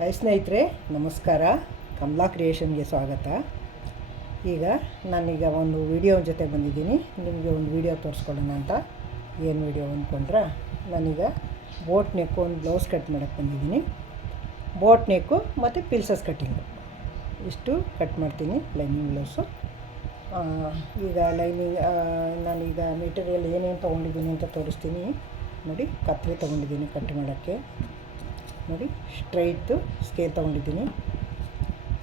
Hi ಸ್ನೇಹಿತರೆ, ನಮಸ್ಕಾರ. ಕಮಲಾ ಕ್ರಿಯೇಷನ್ಗೆ ಸ್ವಾಗತ. ಈಗ ನಾನೀಗ ಒಂದು ವಿಡಿಯೋ ಜೊತೆ ಬಂದಿದ್ದೀನಿ. ನಿಮಗೆ ಒಂದು ವಿಡಿಯೋ ತೋರಿಸ್ಕೊಡೋಣ ಅಂತ. ಏನು ವಿಡಿಯೋ ಅಂದ್ಕೊಂಡ್ರೆ, ನಾನೀಗ ಬೋಟ್ ನೆಕ್ಕು ಒಂದು ಬ್ಲೌಸ್ ಕಟ್ ಮಾಡೋಕ್ಕೆ ಬಂದಿದ್ದೀನಿ. ಬೋಟ್ ನೆಕ್ಕು ಮತ್ತು ಪಿಲ್ಸಸ್ ಕಟ್ಟಿಂಗು ಇಷ್ಟು ಕಟ್ ಮಾಡ್ತೀನಿ. Lining blouse. ಈಗ ಲೈನಿಂಗ್ ನಾನೀಗ ಮೆಟೀರಿಯಲ್ ಏನೇನು ತೊಗೊಂಡಿದ್ದೀನಿ ಅಂತ ತೋರಿಸ್ತೀನಿ. ನೋಡಿ, ಕತ್ರಿ ತೊಗೊಂಡಿದ್ದೀನಿ ಕಟ್ ಮಾಡೋಕ್ಕೆ. ನೋಡಿ, ಸ್ಟ್ರೈಟು ಸ್ಕೇಲ್ ತೊಗೊಂಡಿದ್ದೀನಿ,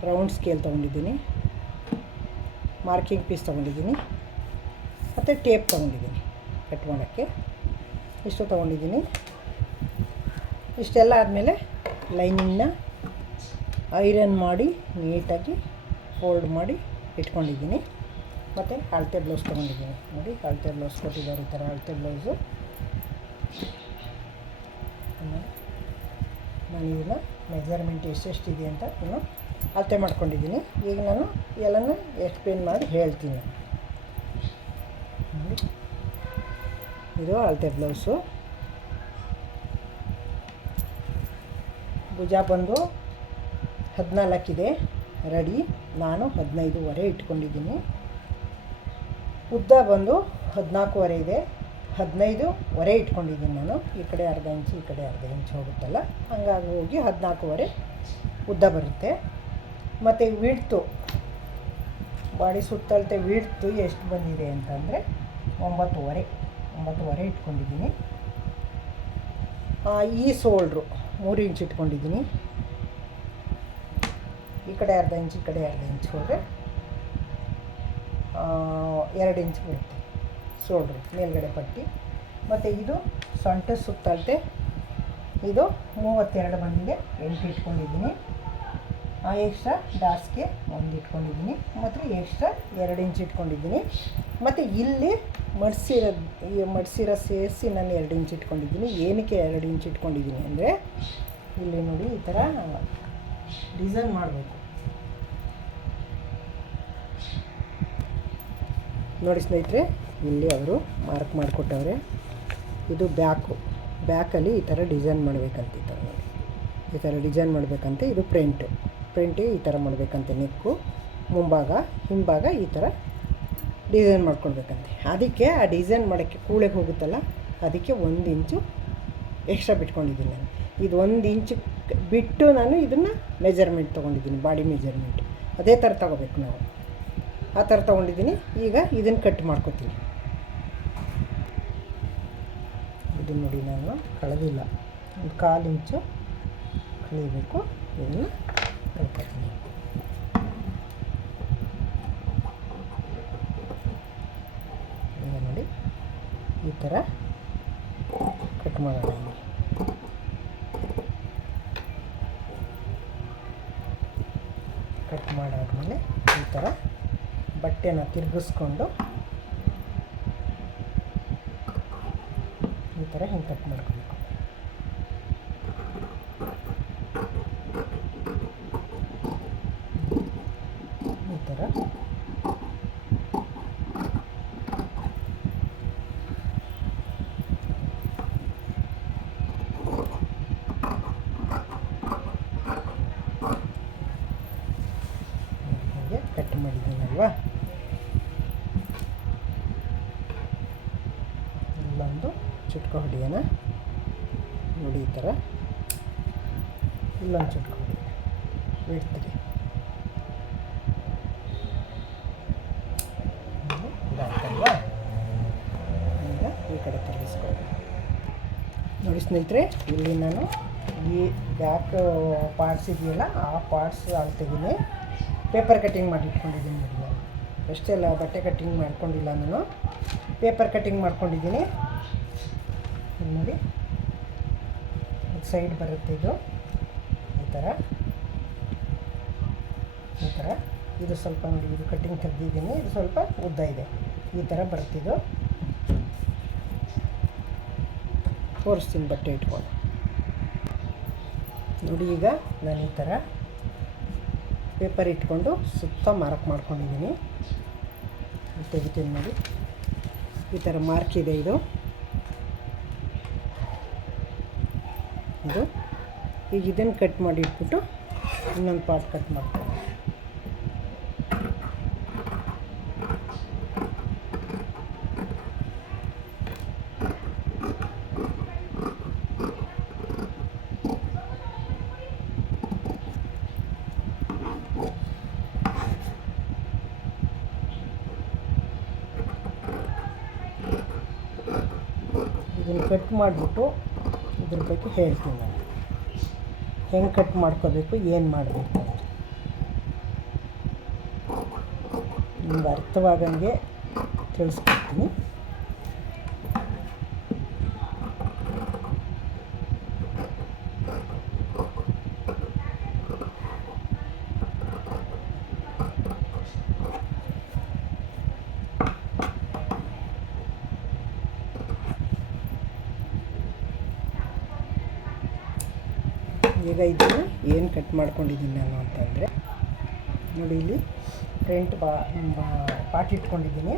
ರೌಂಡ್ ಸ್ಕೇಲ್ ತೊಗೊಂಡಿದ್ದೀನಿ, ಮಾರ್ಕಿಂಗ್ ಪೀಸ್ ತೊಗೊಂಡಿದ್ದೀನಿ ಮತ್ತು ಟೇಪ್ ತೊಗೊಂಡಿದ್ದೀನಿ ಕಟ್ ಮಾಡೋಕ್ಕೆ. ಇಷ್ಟು ತೊಗೊಂಡಿದ್ದೀನಿ. ಇಷ್ಟೆಲ್ಲ ಆದಮೇಲೆ ಲೈನಿಂಗ್ನ ಐರನ್ ಮಾಡಿ ನೀಟಾಗಿ ಫೋಲ್ಡ್ ಮಾಡಿ ಇಟ್ಕೊಂಡಿದ್ದೀನಿ. ಮತ್ತು ಅಳತೆ ಬ್ಲೌಸ್ ತೊಗೊಂಡಿದ್ದೀನಿ. ನೋಡಿ, ಅಳತೆ ಬ್ಲೌಸ್ ಕೊಟ್ಟಿದ್ದಾರೆ, ಈ ಥರ ಅಳತೆ ಬ್ಲೌಸು. ನಾನು ಇದನ್ನು ಮೆಜರ್ಮೆಂಟ್ ಎಷ್ಟೆಷ್ಟಿದೆ ಅಂತ ನಾನು ಅಳತೆ ಮಾಡ್ಕೊಂಡಿದ್ದೀನಿ. ಈಗ ನಾನು ಎಲ್ಲನೂ ಎಕ್ಸ್ಪ್ಲೇನ್ ಮಾಡಿ ಹೇಳ್ತೀನಿ. ಇದು ಅಳತೆ ಬ್ಲೌಸು. ಭುಜ ಬಂದು 14 ಇದೆ ರೆಡಿ. ನಾನು 15.5 ಇಟ್ಕೊಂಡಿದ್ದೀನಿ. ಉದ್ದ ಬಂದು 14.5 ಇದೆ. 15.5 ಇಟ್ಕೊಂಡಿದ್ದೀನಿ ನಾನು. ಈ ಕಡೆ ಅರ್ಧ ಇಂಚು, ಈ ಕಡೆ ಅರ್ಧ ಇಂಚು ಹೋಗುತ್ತಲ್ಲ, ಹಂಗಾಗಿ ಹೋಗಿ 14.5 ಉದ್ದ ಬರುತ್ತೆ. ಮತ್ತು ವಿಡ್ತು, ಬಾಡಿ ಸುತ್ತಳತೆ ವಿಡ್ತು ಎಷ್ಟು ಬಂದಿದೆ ಅಂತಂದರೆ 9.5 ಇಟ್ಕೊಂಡಿದ್ದೀನಿ. ಈ ಸೋಲ್ಡ್ರು 3 ಇಂಚ್ ಇಟ್ಕೊಂಡಿದ್ದೀನಿ. ಈ ಕಡೆ ಅರ್ಧ ಇಂಚು, ಈ ಕಡೆ ಅರ್ಧ ಇಂಚು ಹೋದರೆ 2 ಇಂಚ್ ಬರುತ್ತೆ ಸೋಲ್ಡ್ರು ಮೇಲ್ಗಡೆ ಪಟ್ಟಿ. ಮತ್ತು ಇದು ಸೊಂಟ ಸುತ್ತಳತೆ, ಇದು 32 ಬಂದಿದೆ, 8 ಇಟ್ಕೊಂಡಿದ್ದೀನಿ. ಎಕ್ಸ್ಟ್ರಾ ಡಾರ್ಸ್ಗೆ 1 ಇಟ್ಕೊಂಡಿದ್ದೀನಿ. ಮತ್ತು ಎಕ್ಸ್ಟ್ರಾ 2 ಇಂಚ್ ಇಟ್ಕೊಂಡಿದ್ದೀನಿ. ಮತ್ತು ಇಲ್ಲಿ ಮಡಿಸಿರೋ ಸೇರಿಸಿ ನಾನು 2 ಇಂಚ್ ಇಟ್ಕೊಂಡಿದ್ದೀನಿ. ಏನಕ್ಕೆ 2 ಇಂಚ್ ಇಟ್ಕೊಂಡಿದ್ದೀನಿ ಅಂದರೆ, ಇಲ್ಲಿ ನೋಡಿ, ಈ ಥರ ಡಿಸೈನ್ ಮಾಡಬೇಕು. ನೋಡಿ ಸ್ನೇಹಿತರೆ, ಇಲ್ಲಿ ಅವರು ಮಾರ್ಕ್ ಮಾಡಿಕೊಟ್ಟವ್ರೆ. ಇದು ಬ್ಯಾಕಲ್ಲಿ ಈ ಥರ ಡಿಸೈನ್ ಮಾಡಬೇಕಂತ. ಈ ಥರ ನೋಡಿ, ಈ ಥರ ಡಿಸೈನ್ ಮಾಡಬೇಕಂತೆ. ಇದು ಪ್ರಿಂಟಿಗೆ ಈ ಥರ ಮಾಡಬೇಕಂತೆ. ನೆಕ್ಕು ಮುಂಭಾಗ ಹಿಂಭಾಗ ಈ ಥರ ಡಿಸೈನ್ ಮಾಡ್ಕೊಳ್ಬೇಕಂತೆ. ಅದಕ್ಕೆ ಆ ಡಿಸೈನ್ ಮಾಡೋಕ್ಕೆ ಕೂಳೆಗೆ ಹೋಗುತ್ತಲ್ಲ, ಅದಕ್ಕೆ 1 ಇಂಚು ಎಕ್ಸ್ಟ್ರಾ ಬಿಟ್ಕೊಂಡಿದ್ದೀನಿ ನಾನು. ಇದು 1 ಇಂಚು ಬಿಟ್ಟು ನಾನು ಇದನ್ನು ಮೆಜರ್ಮೆಂಟ್ ತೊಗೊಂಡಿದ್ದೀನಿ, ಬಾಡಿ ಮೆಜರ್ಮೆಂಟ್. ಅದೇ ಥರ ತೊಗೋಬೇಕು ನಾವು, ಆ ಥರ ತೊಗೊಂಡಿದ್ದೀನಿ. ಈಗ ಇದನ್ನು ಕಟ್ ಮಾಡ್ಕೊತೀನಿ. ಇದು ನೋಡಿ, ನಾನು ಕಳೆದಿಲ್ಲ, ಒಂದು 1/4 ಇಂಚು ಕಳೀಬೇಕು. ಇದನ್ನು ಕಲ್ಕೊತೀನಿ. ಈಗ ನೋಡಿ, ಈ ಥರ ಕಟ್ ಮಾಡೋಣ. ಕಟ್ ಮಾಡಾದ್ಮೇಲೆ ಈ ಥರ ಬಟ್ಟೆನ ತಿರುಗಿಸ್ಕೊಂಡು ಈ ಥರ ಹಿಂಗೆ ಕಟ್ ಮಾಡ್ಕೋಬೇಕು. ಈ ಥರ ಹೀಗೆ ಕಟ್ ಮಾಡಿದ್ದೀನಲ್ವಾ. ಇಲ್ಲೊಂದು ಚುಟ್ಕೊ ಹೊಡಿಯೋಣ. ನೋಡಿ, ಈ ಥರ ಇಲ್ಲೊಂದು ಚುಟ್ಕೊ ಹೊಡಿಯೋಣ ಬಿಡ್ತೀರಿ. ಇದಾಗ್ತಲ್ವಾ. ಈಗ ಈ ಕಡೆ ತಿರುಗಿಸ್ಕೊಳ್ಳಿ. ನೋಡಿ ಸ್ನೇಹಿತರೆ, ಇಲ್ಲಿ ನಾನು ಈ ಬ್ಯಾಕ್ ಪಾರ್ಟ್ಸ್ ಇದೆಯಲ್ಲ, ಆ ಪಾರ್ಟ್ಸ್ ಅಳ್ತಿದ್ದೀನಿ. ಪೇಪರ್ ಕಟ್ಟಿಂಗ್ ಮಾಡಿ ಇಟ್ಕೊಂಡಿದ್ದೀನಿ. ನೋಡಿ, ನಾನು ಎಷ್ಟೆಲ್ಲ ಬಟ್ಟೆ ಕಟ್ಟಿಂಗ್ ಮಾಡ್ಕೊಂಡಿಲ್ಲ, ನಾನು ಪೇಪರ್ ಕಟ್ಟಿಂಗ್ ಮಾಡ್ಕೊಂಡಿದ್ದೀನಿ. ನೋಡಿ, ಸೈಡ್ ಬರುತ್ತೆ ಇದು ಈ ಥರ. ಇದು ಸ್ವಲ್ಪ ನೋಡಿ, ಇದು ಕಟ್ಟಿಂಗ್ ತೆಗೆದಿದ್ದೀನಿ. ಇದು ಸ್ವಲ್ಪ ಉದ್ದ ಇದೆ, ಈ ಥರ ಬರ್ತಿದ್ದು. ತೋರಿಸ್ತೀನಿ ಬಟ್ಟೆ ಇಟ್ಕೊಂಡು. ನೋಡಿ, ಈಗ ನಾನು ಈ ಥರ ಪೇಪರ್ ಇಟ್ಕೊಂಡು ಸುತ್ತ ಮಾರ್ಕ್ ಮಾಡ್ಕೊಂಡಿದ್ದೀನಿ. ತೆಗಿತೀನಿ ನೋಡಿ, ಈ ಥರ ಮಾರ್ಕ್ ಇದೆ. ಇದು ಈಗ ಇದನ್ನು ಕಟ್ ಮಾಡಿ ಇಟ್ಬಿಟ್ಟು ಇನ್ನೊಂದು ಪಾರ್ಟ್ ಕಟ್ ಮಾಡ್ತೀನಿ. ಇದನ್ನು ಕಟ್ ಮಾಡಿಬಿಟ್ಟು ಇದ್ರ ಬಗ್ಗೆ ಹೇಳ್ತೀನಿ ನಾನು ಹೆಂಗೆ ಕಟ್ ಮಾಡ್ಕೋಬೇಕು, ಏನು ಮಾಡಬೇಕು ಅಂತ ನಿಮ್ಗೆ ಅರ್ಥವಾಗಂಗೆ ತಿಳಿಸ್ಕೊಡ್ತೀನಿ. ಈಗ ಇದನ್ನು ಏನು ಕಟ್ ಮಾಡ್ಕೊಂಡಿದ್ದೀನಿ ನಾನು ಅಂತಂದರೆ ನೋಡಿ, ಇಲ್ಲಿ ಫ್ರಂಟ್ ಪಾರ್ಟ್ ಇಟ್ಕೊಂಡಿದ್ದೀನಿ.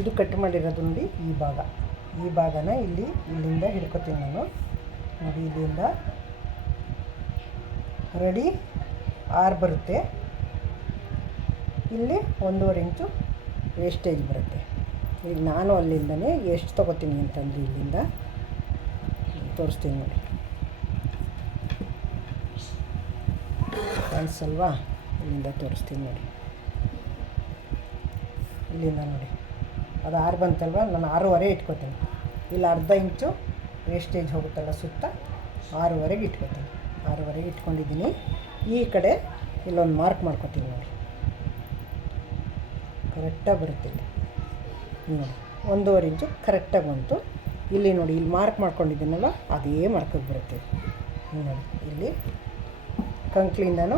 ಇದು ಕಟ್ ಮಾಡಿರೋದು ನೋಡಿ, ಈ ಭಾಗನ ಇಲ್ಲಿಂದ ಹಿಡ್ಕೊತೀನಿ ನಾನು. ನೋಡಿ, ಇಲ್ಲಿಂದ ರೆಡಿ 6 ಬರುತ್ತೆ. ಇಲ್ಲಿ 1.5 ಇಂಚು ವೇಸ್ಟೇಜ್ ಬರುತ್ತೆ. ಈಗ ನಾನು ಅಲ್ಲಿಂದನೇ ಎಷ್ಟು ತೊಗೋತೀನಿ ಅಂತಂದರೆ ಇಲ್ಲಿಂದ ತೋರಿಸ್ತೀನಿ ನೋಡಿ. ಅನಿಸಲ್ವಾ? ಇಲ್ಲಿಂದ ತೋರಿಸ್ತೀನಿ ನೋಡಿ. ಇಲ್ಲಿಂದ ನೋಡಿ, ಅದು 6 ಬಂತಲ್ವ, ನಾನು 6.5 ಇಟ್ಕೊತೀನಿ. ಇಲ್ಲಿ ಅರ್ಧ ಇಂಚು ವೇಸ್ಟೇಜ್ ಹೋಗುತ್ತಲ್ಲ ಸುತ್ತ, 6.5 ಇಟ್ಕೊತೀನಿ. 6.5 ಇಟ್ಕೊಂಡಿದ್ದೀನಿ. ಈ ಕಡೆ ಇಲ್ಲೊಂದು ಮಾರ್ಕ್ ಮಾಡ್ಕೊತೀನಿ ನೋಡಿ, ಕರೆಕ್ಟಾಗಿ ಬರುತ್ತೆ ಇಲ್ಲಿ ನೋಡಿ. 1.5 ಇಂಚು ಕರೆಕ್ಟಾಗಿ ಬಂತು. ಇಲ್ಲಿ ನೋಡಿ, ಇಲ್ಲಿ ಮಾರ್ಕ್ ಮಾಡ್ಕೊಂಡಿದ್ದೀನಲ್ಲ, ಅದೇ ಮಾರ್ಕಿಗೆ ಬರುತ್ತೆ ನೋಡಿ. ಇಲ್ಲಿ ಕಂಕ್ಲಿಂದನೂ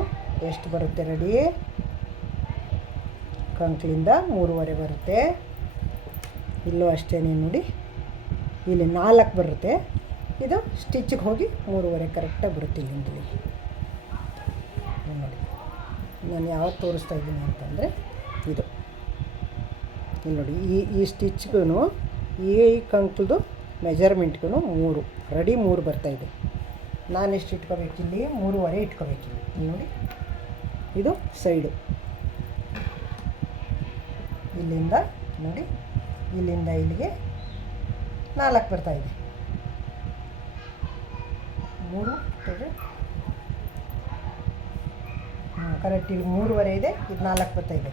ಎಷ್ಟು ಬರುತ್ತೆ ರೆಡಿ, ಕಂಕ್ಲಿಂದ 3.5 ಬರುತ್ತೆ. ಇಲ್ಲೂ ಅಷ್ಟೇ ನೋಡಿ, ಇಲ್ಲಿ 4 ಬರುತ್ತೆ. ಇದು ಸ್ಟಿಚ್ಗೆ ಹೋಗಿ 3.5 ಕರೆಕ್ಟಾಗಿ ಬರುತ್ತೆ ಇಲ್ಲಿಂದಲೇ ನೋಡಿ. ನಾನು ಯಾವಾಗ ತೋರಿಸ್ತಾ ಇದ್ದೀನಿ ಅಂತಂದರೆ ಇದು ಇಲ್ಲಿ ನೋಡಿ, ಈ ಸ್ಟಿಚ್ಗೂ ಈ ಕಂಕ್ಲದು ಮೆಜರ್ಮೆಂಟ್ಗೂ 3 ರೆಡಿ 3 ಬರ್ತಾಯಿದೆ. ನಾನು ಎಷ್ಟು ಇಟ್ಕೋಬೇಕು, ಇಲ್ಲಿ 3.5 ಇಟ್ಕೋಬೇಕಿಲ್ಲಿ. ನೋಡಿ, ಇದು ಸೈಡು, ಇಲ್ಲಿಂದ ನೋಡಿ, ಇಲ್ಲಿಂದ ಇಲ್ಲಿಗೆ 4 ಬರ್ತಾಯಿದೆ. 3 ಕರೆಕ್ಟ್, ಇಲ್ಲಿ 3.5 ಇದೆ, ಇದು 4 ಬರ್ತಾಯಿದೆ.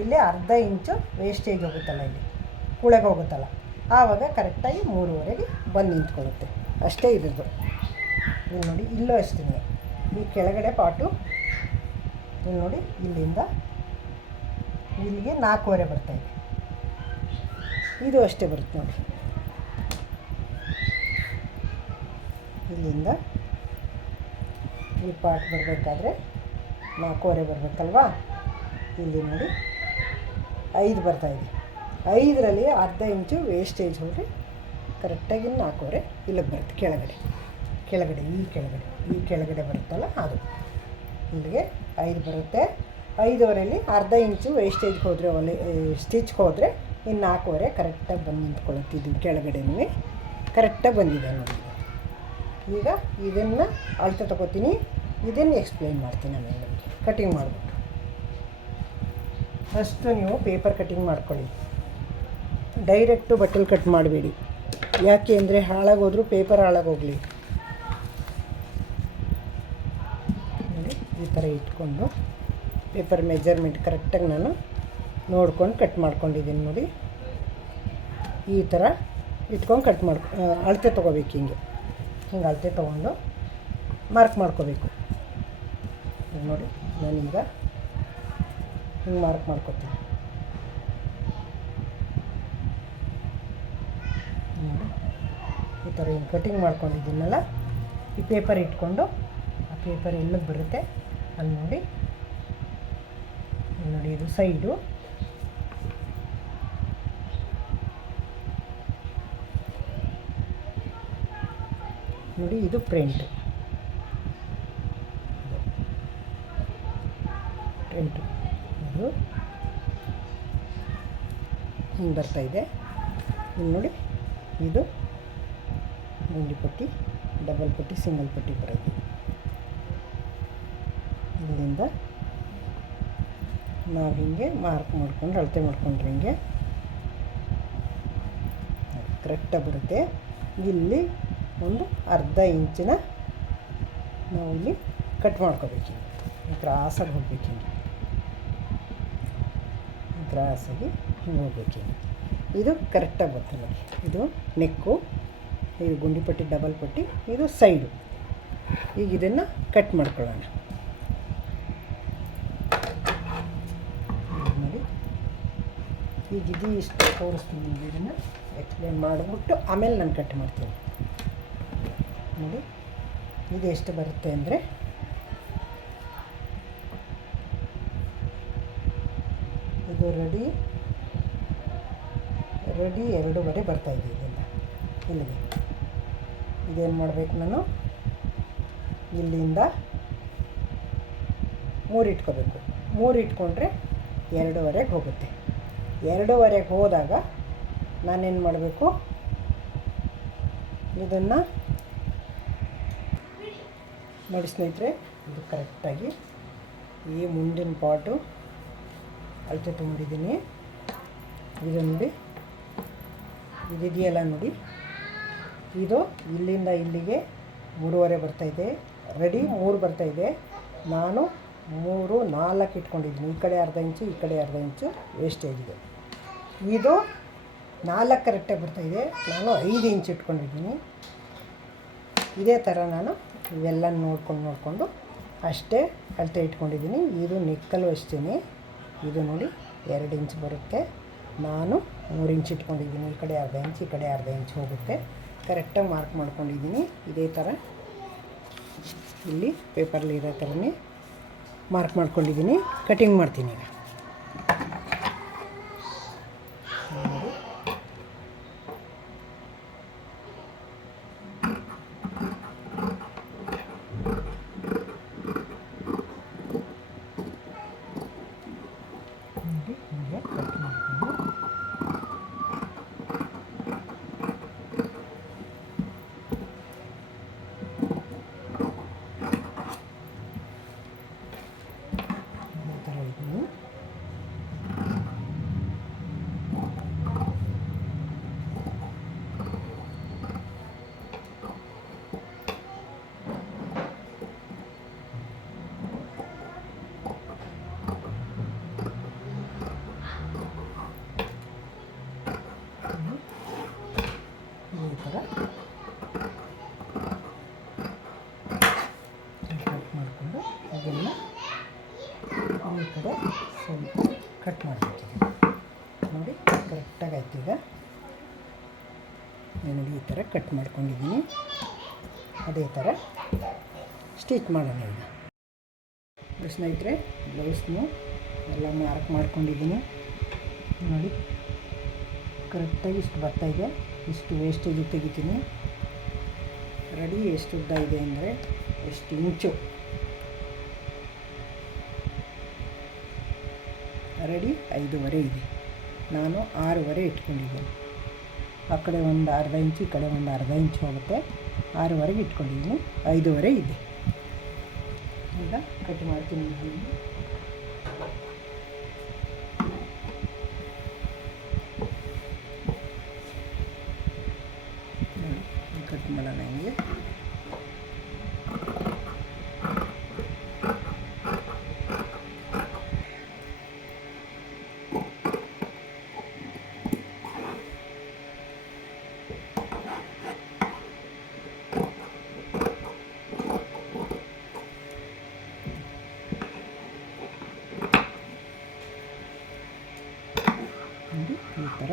ಇಲ್ಲಿ ಅರ್ಧ ಇಂಚು ವೇಸ್ಟೇಜ್ ಹೋಗುತ್ತಲ್ಲ, ಇಲ್ಲಿ ಕೂಳೆಗೆ ಹೋಗುತ್ತಲ್ಲ, ಆವಾಗ ಕರೆಕ್ಟಾಗಿ 3.5ಗೆ ಬಂದು ನಿಂತ್ಕೊಳ್ಳುತ್ತೆ. ಅಷ್ಟೇ ಇರೋದು. ಇಲ್ಲಿ ನೋಡಿ, ಇಲ್ಲೂ ಅಷ್ಟೇ, ಈ ಕೆಳಗಡೆ ಪಾಟು ಇಲ್ಲಿ ನೋಡಿ, ಇಲ್ಲಿಂದ ಇಲ್ಲಿಗೆ 4.5 ಬರ್ತಾಯಿದೆ. ಇದು ಅಷ್ಟೇ ಬರುತ್ತೆ ನೋಡಿ. ಇಲ್ಲಿಂದ ಈ ಪಾರ್ಟ್ ಬರಬೇಕಾದ್ರೆ 4.5 ಬರಬೇಕಲ್ವಾ. ಇಲ್ಲಿ ನೋಡಿ 5 ಬರ್ತಾಯಿದೆ. 5ರಲ್ಲಿ ಅರ್ಧ ಇಂಚು ವೇಸ್ಟೇಜ್ ಹೋದರೆ ಕರೆಕ್ಟಾಗಿ 4.5 ಇಲ್ಲಿಗೆ ಬರುತ್ತೆ. ಈ ಕೆಳಗಡೆ ಬರುತ್ತಲ್ಲ, ಅದು ಇಲ್ಲಿಗೆ 5 ಬರುತ್ತೆ. 5.5ರಲ್ಲಿ ಅರ್ಧ ಇಂಚು ವೇಸ್ಟೇಜ್ ಹೋದರೆ, ಸ್ಟಿಚ್ಗೆ ಹೋದರೆ ಇನ್ನು 4.5 ಕರೆಕ್ಟಾಗಿ ಬಂದು ನಿಂತ್ಕೊಳ್ಳುತ್ತೆ. ಇದು ಕೆಳಗಡೆನೂ ಕರೆಕ್ಟಾಗಿ ಬಂದಿದೆ ನೋಡಿ. ಈಗ ಇದನ್ನು ಅಳತೆ ತೊಗೋತೀನಿ, ಇದನ್ನು ಎಕ್ಸ್ಪ್ಲೈನ್ ಮಾಡ್ತೀನಿ ಆಮೇಲೆ ನಿಮಗೆ ಕಟಿಂಗ್ ಮಾಡಿಬಿಟ್ಟು. ಫಸ್ಟು ನೀವು ಪೇಪರ್ ಕಟಿಂಗ್ ಮಾಡ್ಕೊಳ್ಳಿ, ಡೈರೆಕ್ಟು ಬಟ್ಟಲ್ ಕಟ್ ಮಾಡಬೇಡಿ. ಯಾಕೆ ಅಂದರೆ ಹಾಳಾಗೋದ್ರೂ ಪೇಪರ್ ಹಾಳಾಗೋಗಲಿ. ನೋಡಿ, ಈ ಥರ ಇಟ್ಕೊಂಡು ಪೇಪರ್ ಮೆಜರ್ಮೆಂಟ್ ಕರೆಕ್ಟಾಗಿ ನಾನು ನೋಡ್ಕೊಂಡು ಕಟ್ ಮಾಡ್ಕೊಂಡಿದ್ದೀನಿ ನೋಡಿ. ಈ ಥರ ಇಟ್ಕೊಂಡು ಕಟ್ ಅಳತೆ ತೊಗೋಬೇಕು. ಹಿಂಗೆ ಅಳತೆ ತೊಗೊಂಡು ಮಾರ್ಕ್ ಮಾಡ್ಕೋಬೇಕು ನೋಡಿ. ನಾನೀಗ ಹಿಂಗೆ ಮಾರ್ಕ್ ಮಾಡ್ಕೊತೀನಿ ನೋಡಿ. ಈ ಥರ ಹಿಂಗೆ ಕಟಿಂಗ್ ಮಾಡ್ಕೊಂಡಿದ್ದೀನಲ್ಲ, ಈ ಪೇಪರ್ ಇಟ್ಕೊಂಡು ಆ ಪೇಪರ್ ಎಲ್ಲಿಗೆ ಬರುತ್ತೆ ಅಲ್ಲಿ ನೋಡಿ. ನೋಡಿ, ಇದು ಸೈಡು, ನೋಡಿ ಇದು ಫ್ರಂಟ್. ಇದು ಹಿಂಗೆ ಬರ್ತಾಯಿದೆ. ಇಲ್ಲಿ ನೋಡಿ, ಇದು ಗುಂಡಿ ಪಟ್ಟಿ, ಡಬಲ್ ಪಟ್ಟಿ, ಸಿಂಗಲ್ ಪಟ್ಟಿ ಬರೋದು. ಇಲ್ಲಿಂದ ನಾವು ಹೀಗೆ ಮಾರ್ಕ್ ಮಾಡ್ಕೊಂಡು ಅಳತೆ ಮಾಡ್ಕೊಂಡ್ರೆ ಹಿಂಗೆ ಕರೆಕ್ಟಾಗಿ ಬರುತ್ತೆ. ಇಲ್ಲಿ ಒಂದು ಅರ್ಧ ಇಂಚಿನ ನಾವು ಇಲ್ಲಿ ಕಟ್ ಮಾಡ್ಕೋಬೇಕು. ಕ್ರಾಸಾಗಿ ಹೋಗ್ಬೇಕು, ಹಿಂಗೆ ಕ್ರಾಸಾಗಿ ಹಿಂಗೆ ಹೋಗ್ಬೇಕು. ಇದು ಕರೆಕ್ಟಾಗಿ ಬರ್ತದೆ ನೋಡಿ. ಇದು ನೆಕ್ಕು, ಇದು ಗುಂಡಿ ಪಟ್ಟಿ, ಡಬಲ್ ಪಟ್ಟಿ, ಇದು ಸೈಡು. ಈಗ ಇದನ್ನು ಕಟ್ ಮಾಡ್ಕೊಳ್ಳೋಣ ನೋಡಿ. ಈಗ ಇದು ಇಷ್ಟು ತೋರಿಸ್ತೀನಿ, ಇದನ್ನು ಎಕ್ಸ್ಪ್ಲೇನ್ ಮಾಡಿಬಿಟ್ಟು ಆಮೇಲೆ ನಾನು ಕಟ್ ಮಾಡ್ತೀನಿ ನೋಡಿ. ಇದು ಎಷ್ಟು ಬರುತ್ತೆ ಅಂದರೆ ಇದು ರೆಡಿ 2.5 ಬರ್ತಾಯಿದೆ. ಇದೆಲ್ಲ ಇಲ್ಲಿಗೆ ಇದೇನು ಮಾಡಬೇಕು, ನಾನು ಇಲ್ಲಿಂದ 3 ಇಟ್ಕೋಬೇಕು. 3 ಇಟ್ಕೊಂಡ್ರೆ 2.5ಗೆ ಹೋಗುತ್ತೆ. 2.5ಗೆ ಹೋದಾಗ ನಾನೇನು ಮಾಡಬೇಕು, ಇದನ್ನು ನೋಡಿ ಸ್ನೇಹಿತರೆ, ಇದು ಕರೆಕ್ಟಾಗಿ ಈ ಮುಂದಿನ ಪಾಟು ಅಳತೆ ತೊಗೊಂಡಿದ್ದೀನಿ. ಇದು ನೋಡಿ, ಇದಿದೆಯಲ್ಲ ನೋಡಿ, ಇದು ಇಲ್ಲಿಂದ ಇಲ್ಲಿಗೆ 3.5 ಬರ್ತಾಯಿದೆ. ರೆಡಿ 3 ಬರ್ತಾಯಿದೆ. ನಾನು 3, 4 ಇಟ್ಕೊಂಡಿದ್ದೀನಿ. ಈ ಕಡೆ ಅರ್ಧ ಇಂಚು, ಈ ಕಡೆ ಅರ್ಧ ಇಂಚು ವೇಸ್ಟೇಜ್ ಇದೆ. ಇದು 4 ಕರೆಕ್ಟಾಗಿ ಬರ್ತಾಯಿದೆ. ನಾನು 5 ಇಂಚು ಇಟ್ಕೊಂಡಿದ್ದೀನಿ. ಇದೇ ಥರ ನಾನು ಇವೆಲ್ಲ ನೋಡಿಕೊಂಡು ಅಷ್ಟೇ ಅಳತೆ ಇಟ್ಕೊಂಡಿದ್ದೀನಿ. ಇದು ನೆಕ್ಕಲ್ಲೂ ಅಷ್ಟೇ. ಇದು ನೋಡಿ 2 ಇಂಚ್ ಬರುತ್ತೆ. ನಾನು 3 ಇಂಚ್ ಇಟ್ಕೊಂಡಿದ್ದೀನಿ. ಈ ಕಡೆ ಅರ್ಧ ಇಂಚ್, ಈ ಕಡೆ ಅರ್ಧ ಇಂಚ್ ಹೋಗುತ್ತೆ. ಕರೆಕ್ಟಾಗಿ ಮಾರ್ಕ್ ಮಾಡ್ಕೊಂಡಿದ್ದೀನಿ. ಇದೇ ಥರ ಇಲ್ಲಿ ಪೇಪರಲ್ಲಿ ಇರೋ ಥರನೇ ಮಾರ್ಕ್ ಮಾಡ್ಕೊಂಡಿದ್ದೀನಿ. ಕಟಿಂಗ್ ಮಾಡ್ತೀನಿ ಈಗ. ಸ್ವಲ್ಪ ಕಟ್ ಮಾಡಬೇಕಿದೆ ನೋಡಿ. ಕರೆಕ್ಟಾಗಿ ಆಯ್ತು. ಈಗ ನೋಡಿ ಈ ಥರ ಕಟ್ ಮಾಡ್ಕೊಂಡಿದ್ದೀನಿ. ಅದೇ ಥರ ಸ್ಟಿಚ್ ಮಾಡೋಣ ಈಗ. ಸ್ನೇಹಿತರೆ, ಬ್ಲೌಸ್ನು ಎಲ್ಲ ಮಾರ್ಕ್ ಮಾಡ್ಕೊಂಡಿದ್ದೀನಿ ನೋಡಿ. ಕರೆಕ್ಟಾಗಿ ಇಷ್ಟು ಬರ್ತಾಯಿದೆ. ಇಷ್ಟು ವೇಸ್ಟೇಜ್ ತೆಗಿತೀನಿ. ರೆಡಿ ಎಷ್ಟು ಉದ್ದ ಇದೆ ಅಂದರೆ ಎಷ್ಟು ಇಂಚು ರೆಡಿ 5.5 ಇದೆ. ನಾನು 6.5 ಇಟ್ಕೊಂಡಿದ್ದೀನಿ. ಆ ಕಡೆ ಒಂದು ಅರ್ಧ ಇಂಚು, ಈ ಕಡೆ ಒಂದು ಅರ್ಧ ಇಂಚು ಹೋಗುತ್ತೆ. 6.5ಗೆ ಇಟ್ಕೊಂಡಿದ್ದೀನಿ. 5.5 ಇದೆ. ಈಗ ಕಟ್ ಮಾಡ್ತೀನಿ. ಕಟ್ ಮಾಡೋಣ ಹಿಂಗೆ. ಈ ಥರ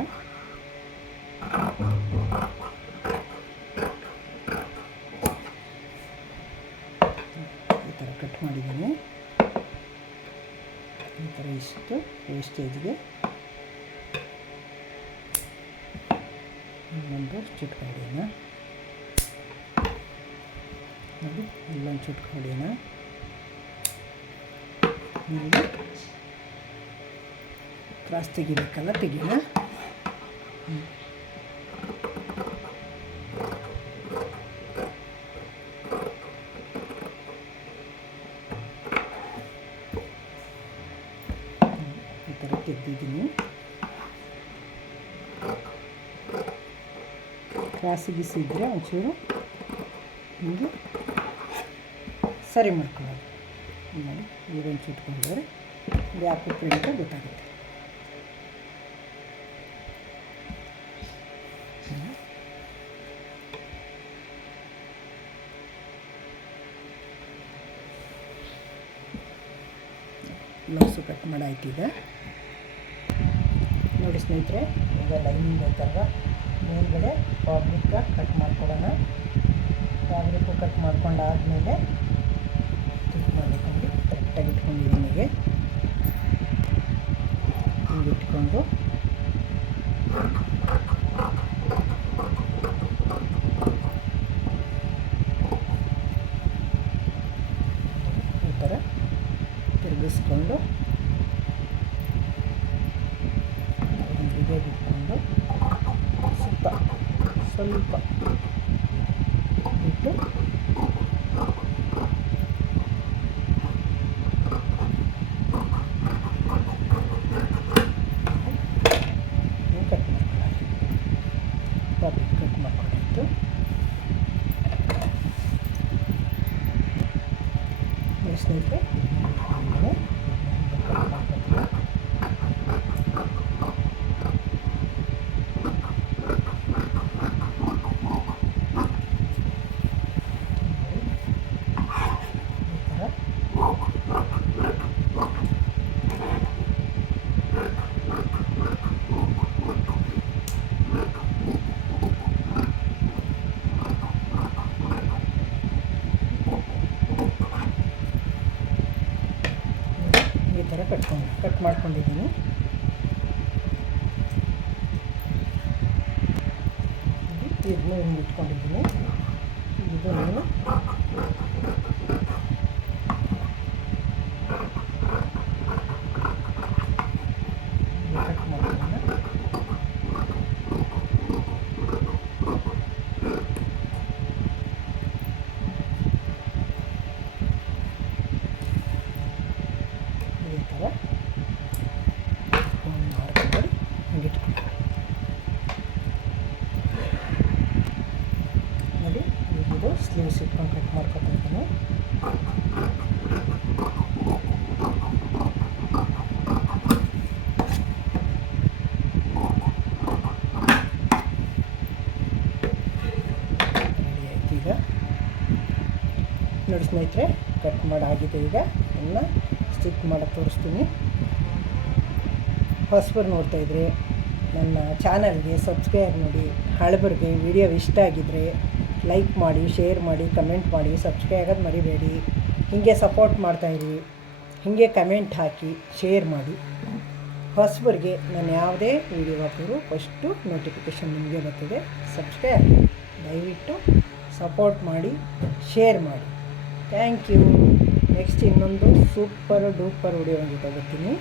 ಕಟ್ ಮಾಡಿದ್ದೀನಿ. ಈ ಥರ ಇಷ್ಟು ವೇಸ್ಟೇಜ್ಗೆ ಇನ್ನೊಂದು ಚುಟ್ಕ ಹೊಡೆಯೋಣ ನೋಡಿ. ಇಲ್ಲೊಂದು ಚುಟ್ಕ ಹೊಡೆಯೋಣ. ಇಲ್ಲಿ ಕ್ರಾಸ್ ತೆಗಿಬೇಕಲ್ಲ, ತೆಗಿಯೋಣ. ಮಾಡ್ಕೊತಿದ್ದೀನಿ. ಕ್ರಾಸಿ ಗೀಸಿ ಇದ್ದರೆ ಒಂಚೂರು ಹಿಂಗೆ ಸರಿ ಮಾಡ್ಕೊಳ್ಳೋದು. ನೋಡಿ ನೀರೊಂಚು ಇಟ್ಕೊಂಡಿದ್ದಾರೆ, ಯಾಕೆ ಉಪ್ಪು ಅಂತ ಗೊತ್ತಾಗುತ್ತೆ. ಬ್ಲೌಸು ಕಟ್ ಮಾಡಾಯ್ತು. ಈಗ ನೋಡಿ ಸ್ನೇಹಿತರೆ, ಈಗ ಲೈನಿಂಗ್ ಐತಲ್ವ, ಮೇಲ್ಗಡೆ ಫ್ಯಾಬ್ರಿಕ್ ಕಟ್ ಮಾಡ್ಕೊಳ್ಳೋಣ. ಫ್ಯಾಬ್ರಿಕ್ಕು ಕಟ್ ಮಾಡ್ಕೊಂಡಾದಮೇಲೆ ಸ್ಟಿಚ್ ಮಾಡಬೇಕಂದ್ರೆ ಕರೆಕ್ಟಾಗಿ ಇಟ್ಕೊಂಡಿದ್ದೀನಿ. ಹೀಗೆ ಹಿಂಗೆ ಇಟ್ಕೊಂಡು ಈ ಥರ ತಿರುಗಿಸ್ಕೊಂಡು ಹೀಗೆ ಬಿಟ್ಕೊಂಡು ಸುತ್ತ ಸ್ವಲ್ಪ ಬಿಟ್ಟು ಕಟ್ ಮಾಡ್ಕೊಳ್ಳೋದು. ಫ್ಯಾಬ್ರಿಕ್ ಕಟ್ ಮಾಡ್ಕೊಂಡಾಯಿತು. ಸ್ನೇಹಿತರೆ ಈ ಥರ ಕಟ್ ಮಾಡ್ಕೊಂಡಿದ್ದೀನಿ. ಇದನ್ನು ಹಿಂಗೆ ಇಟ್ಕೊಂಡಿದ್ದೀನಿ. ಇದು ನಾನು ಕಟ್ ಮಾಡ್ಕೊಳ್ಳೋಣ. ಈ ಥರ ಮಾಡ್ಕೊಂಡು ಹಿಂಗೆ ಇಟ್ಕೊಂಡು ನೋಡಿ, ಇದು ಸ್ಲೀವ್ಸ್ ಇಟ್ಕೊಂಡು ಕಟ್ ಮಾಡ್ಕೊತಾ ಇದ್ದೀನಿ. ರೆಡಿ ಆಯಿತು. ಈಗ ನೋಡಿ ಸ್ನೇಹಿತರೆ, ಕಟ್ ಮಾಡಾಗಿದೆ. ಈಗ ಇನ್ನು ಸ್ಟಿಚ್ ಮಾಡೋಕ್ಕೆ ತೋರಿಸ್ತೀನಿ. ಹೊಸಬರು ನೋಡ್ತಾಯಿದ್ರೆ ನನ್ನ ಚಾನಲ್ಗೆ ಸಬ್ಸ್ಕ್ರೈಬ್ ಮಾಡಿ. ಹಳಬರಿಗೆ ವಿಡಿಯೋ ಇಷ್ಟ ಆಗಿದ್ದರೆ ಲೈಕ್ ಮಾಡಿ, ಶೇರ್ ಮಾಡಿ, ಕಮೆಂಟ್ ಮಾಡಿ. ಸಬ್ಸ್ಕ್ರೈಬ್ ಆಗೋದು ಮರಿಬೇಡಿ. ಹೀಗೆ ಸಪೋರ್ಟ್ ಮಾಡ್ತಾಯಿರಿ. ಹೀಗೆ ಕಮೆಂಟ್ ಹಾಕಿ ಶೇರ್ ಮಾಡಿ. ಹೊಸಬರಿಗೆ ನಾನು ಯಾವುದೇ ವಿಡಿಯೋ ಹಾಕಿದ್ರು ಫಸ್ಟು ನೋಟಿಫಿಕೇಷನ್ ನಿಮಗೆ ಬರ್ತದೆ. ಸಬ್ಸ್ಕ್ರೈಬ್ ಆಗಿ ದಯವಿಟ್ಟು ಸಪೋರ್ಟ್ ಮಾಡಿ, ಶೇರ್ ಮಾಡಿ. Thank you. ನೆಕ್ಸ್ಟ್ ಇನ್ನೊಂದು ಸೂಪರ್ ಡೂಪರ್ ವಿಡಿಯೋ ಜೊತೆ ಬರ್ತೀನಿ.